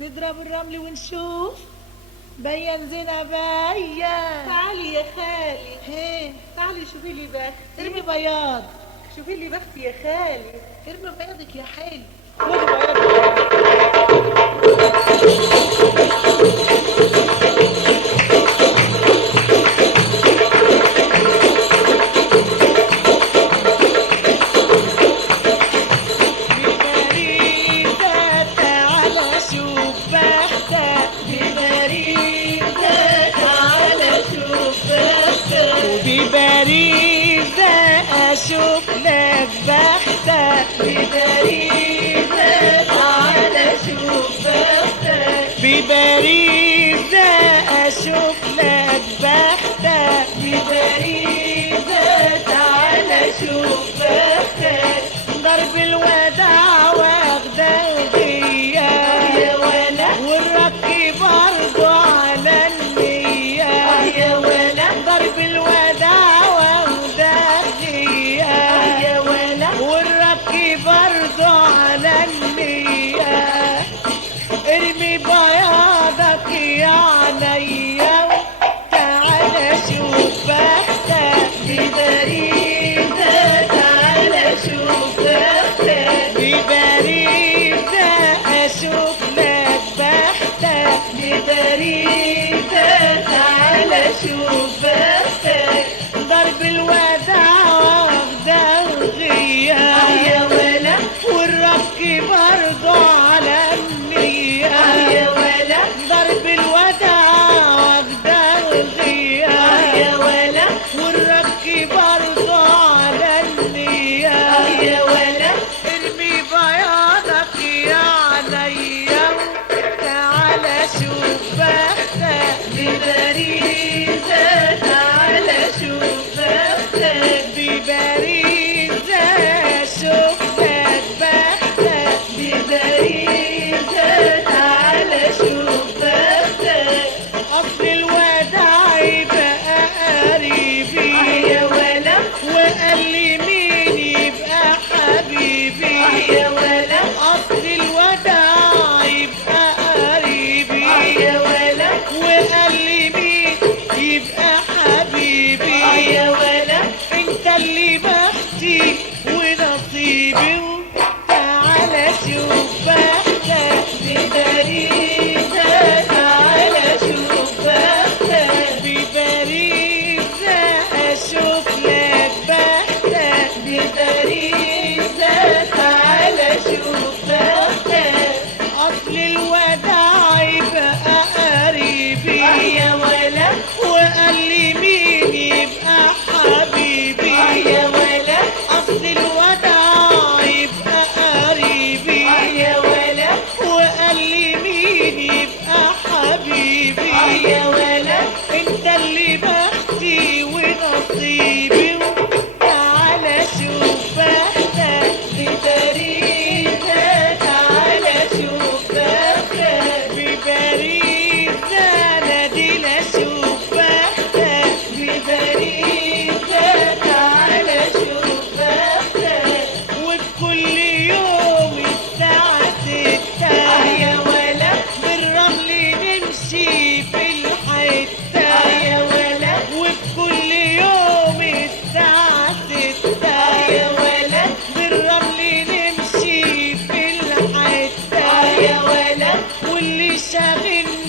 نضرب الرمل ونشوف بين زينة بين. تعالي يا خالي، هي تعالي شوفي لي بختي. ارمي بياض، شوفي لي بختي يا خالي. ارمي بياضك يا حلو. خدي بياضك. ببريزة أشوف لك بختك، ببريزة تعالى شوف بختك، ببريزة أشوف لك بختك، ببريزة تعالى شوف بختك. ضرب الوداع واخده وغياب يا ولا والركي برضو على النية، يا ولا ضرب الوداع واخده غياب يا ولا والركي برضو على النية. ارمي بياضك يا عينيا تعالى شوف بختك، ببريزة تعالى شوف بختك، ببريزة أشوف لك بختك، ببريزة تعالى شوف بختك. ضرب الوداع واخده وغياب يا ولا والركي برضو على النية، يا ولا ضرب الوداع واخده وغياب يا ولا والركي برضو على النية. يا ولا ارمي بياضك يا عينيا تعالى شوف بختك، ببريزة تعالى شوف بختك، ببريزة شوف لك بختك، ببريزة تعالى شوف بختك. أصل الوداع يبقى قريبي يا ولا وقال لي مين يبقى حبيبي، يا ولا أصل الوداع يبقى قريبي يا ولا وقال لي مين يبقى حبيبي. يا ولا انت اللي بختي ونصيبي تعالى شوف بختك، ببريزة تعالى شوف بختك، ببريزة اشوف لك بختك، ببريزة تعالى شوف بختك. اصل الوداع يبقى قريبي يا ولا وقال لي مين يبقى حبيبي. يا ولا اصل الوداع يبقى قريبي يا ولا وقال لي مين يبقى حبيبي. يا ولا انت اللي بختي ونصيبي تعالى شوف بختك، ببريزة تعالى شوف بختك، ببريزة نادينا شوف بختك، ببريزة تعالى شوف بختك. وبكل يوم الساعة 6 يا ولا بالرمل نمشي في الحتة، يا ولا وبكل يوم الساعة 6 يا ولا بالرمل نمشي في الحتة. يا ولا واللي شاغلني